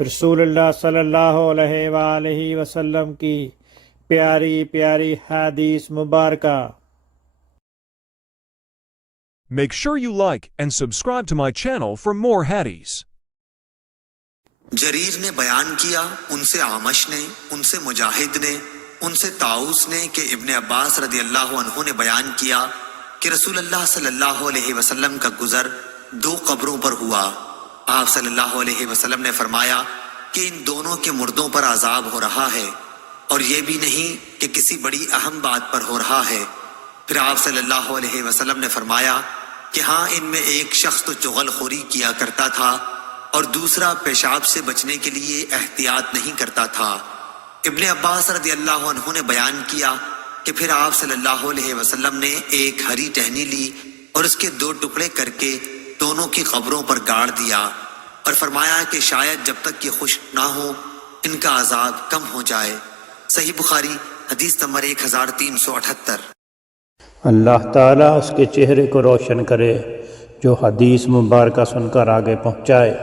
رسول اللہ صلی اللہ علیہ وآلہ وسلم کی پیاری پیاری حدیث مبارکہ۔ Make sure you like and subscribe to my channel for more hadiths. جریر نے بیان کیا، ان سے عامش نے، ان سے مجاہد نے، ان سے طاؤس نے کہ ابن عباس رضی اللہ عنہ نے بیان کیا کہ رسول اللہ صلی اللہ علیہ وسلم کا گزر 2 قبروں پر ہوا۔ آپ صلی اللہ علیہ وسلم نے فرمایا کہ ان دونوں کے مردوں پر عذاب ہو رہا ہے، اور یہ بھی نہیں کہ کسی بڑی اہم بات پر ہو رہا ہے۔ پھر آپ صلی اللہ علیہ وسلم نے فرمایا کہ ہاں، ان میں ایک شخص تو چغل خوری کیا کرتا تھا اور دوسرا پیشاب سے بچنے کے لیے احتیاط نہیں کرتا تھا۔ ابن عباس رضی اللہ عنہ نے بیان کیا کہ پھر آپ صلی اللہ علیہ وسلم نے ایک ہری ٹہنی لی اور اس کے 2 ٹکڑے کر کے دونوں کی قبروں پر گاڑ دیا، اور فرمایا کہ شاید جب تک یہ خشک نہ ہو ان کا عذاب کم ہو جائے۔ صحیح بخاری حدیث نمبر 1378۔ اللہ تعالیٰ اس کے چہرے کو روشن کرے جو حدیث مبارکہ سن کر آگے پہنچائے۔